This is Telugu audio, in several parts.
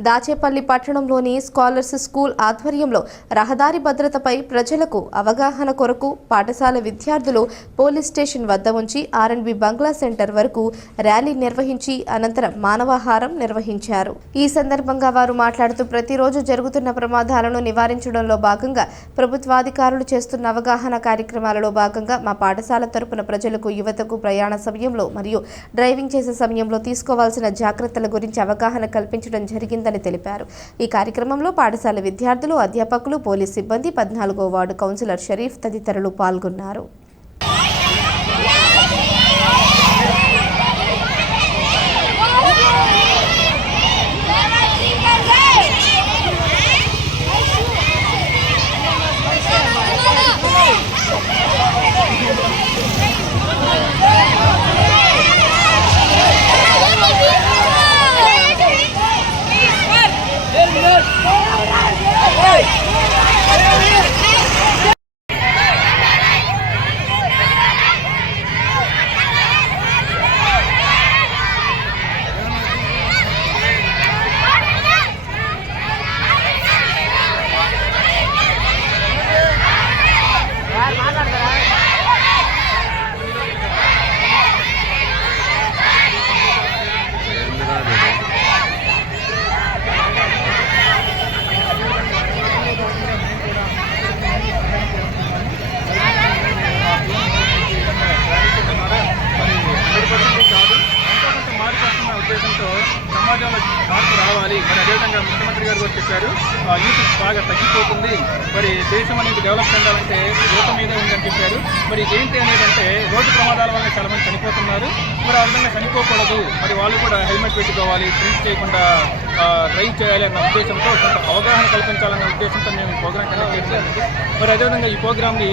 దాచేపల్లి పట్టణంలోని స్కాలర్స్ స్కూల్ ఆధ్వర్యంలో రహదారి భద్రతపై ప్రజలకు అవగాహన కొరకు పాఠశాల విద్యార్థులు పోలీస్ స్టేషన్ వద్ద ఉంచి ఆర్ఎన్బి బంగ్లా సెంటర్ వరకు ర్యాలీ నిర్వహించి అనంతరం మానవాహారం నిర్వహించారు. ఈ సందర్భంగా వారు మాట్లాడుతూ ప్రతిరోజు జరుగుతున్న ప్రమాదాలను నివారించడంలో భాగంగా ప్రభుత్వాధికారులు చేస్తున్న అవగాహన కార్యక్రమాలలో భాగంగా మా పాఠశాల తరపున ప్రజలకు యువతకు ప్రయాణ సమయంలో మరియు డ్రైవింగ్ చేసే సమయంలో తీసుకోవాల్సిన జాగ్రత్తల గురించి అవగాహన కల్పించడం జరిగిందని తెలిపారు. ఈ కార్యక్రమంలో పాఠశాల విద్యార్థులు అధ్యాపకులు పోలీస్ సిబ్బంది పద్నాలుగో వార్డు కౌన్సిలర్ షరీఫ్ తదితరులు పాల్గొన్నారు. Oh! రావాలి. మరి అదేవిధంగా ముఖ్యమంత్రి గారు కూడా చెప్పారు. ఆ యూత్ బాగా తగ్గిపోతుంది. మరి దేశం అనేది డెవలప్ చెందాలంటే యువత మీద ఉందని చెప్పారు. మరి ఏంటి అనేది రోడ్డు ప్రమాదాల వల్ల చాలా మంది చనిపోతున్నారు. మరి ఆ విధంగా చనిపోకూడదు. మరి వాళ్ళు కూడా హెల్మెట్ పెట్టుకోవాలి. డ్రింక్ చేయకుండా డ్రైవ్ చేయాలి అన్న ఉద్దేశంతో కొంత అవగాహన కల్పించాలన్న ఉద్దేశంతో మేము ప్రోగ్రాం ప్రోగ్రామ్ కండక్ట్ చేశాము మరి అదేవిధంగా ఈ ప్రోగ్రామ్ని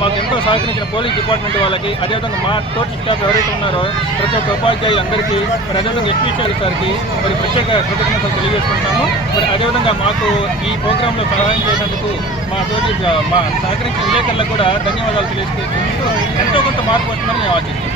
మాకు ఎంతో సహకరించిన పోలీస్ డిపార్ట్మెంట్ వాళ్ళకి అదేవిధంగా మా తోటి స్టాఫ్ ఎవరైతే ఉన్నారో ప్రతి ఒక్క ఉపాధ్యాయులందరికీ మరి అదేవిధంగా ఎస్పీసీ సార్కి మరి ప్రత్యేక కృతజ్ఞతలు తెలియజేసుకుంటాము. మరి అదేవిధంగా మాకు ఈ ప్రోగ్రాంలో సహాయం చేసినందుకు మా తోటి మా సహకరించిన విలేకరులకు కూడా ధన్యవాదాలు తెలియజేసుకుంటూ ఎంతో కొంత మార్పు వస్తుందని మేము ఆశిస్తున్నాం.